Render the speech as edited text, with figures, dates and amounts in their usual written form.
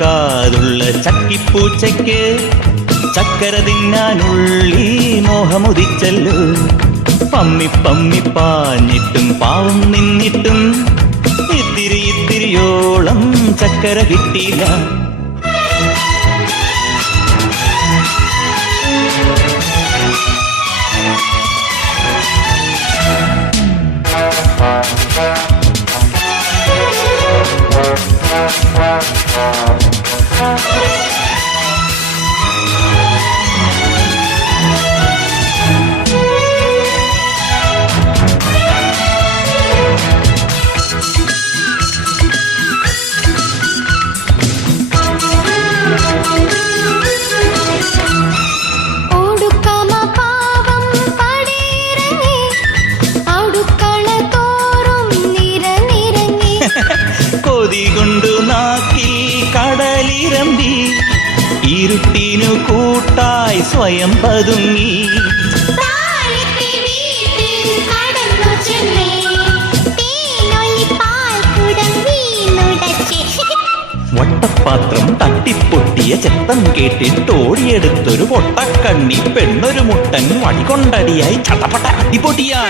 കാതുള്ള ചക്കിപ്പൂച്ചയ്ക്ക് ചക്കര തിന്നാനുള്ളി മോഹമുദിച്ചല്ലോ. പമ്മി പമ്മി പാഞ്ഞിട്ടും പാവം നിന്നിട്ടും ഇത്തിരിയോളം ചക്കര കിട്ടിയില്ല. കൊതി കൊണ്ടു നാക്കിൽ കടലിരമ്പി ഇരുട്ടിനു കൂട്ടായി സ്വയം പതുങ്ങി. വട്ടപ്പാത്രം തട്ടിപ്പൊട്ടിയ ചെത്തം കേട്ടിട്ടോടിയെടുത്തൊരു പൊട്ടക്കണ്ണി പെണ്ണൊരു മുട്ടൻ വടികൊണ്ടടിയായി ചട്ടപ്പട്ട അടിപൊട്ടിയാ.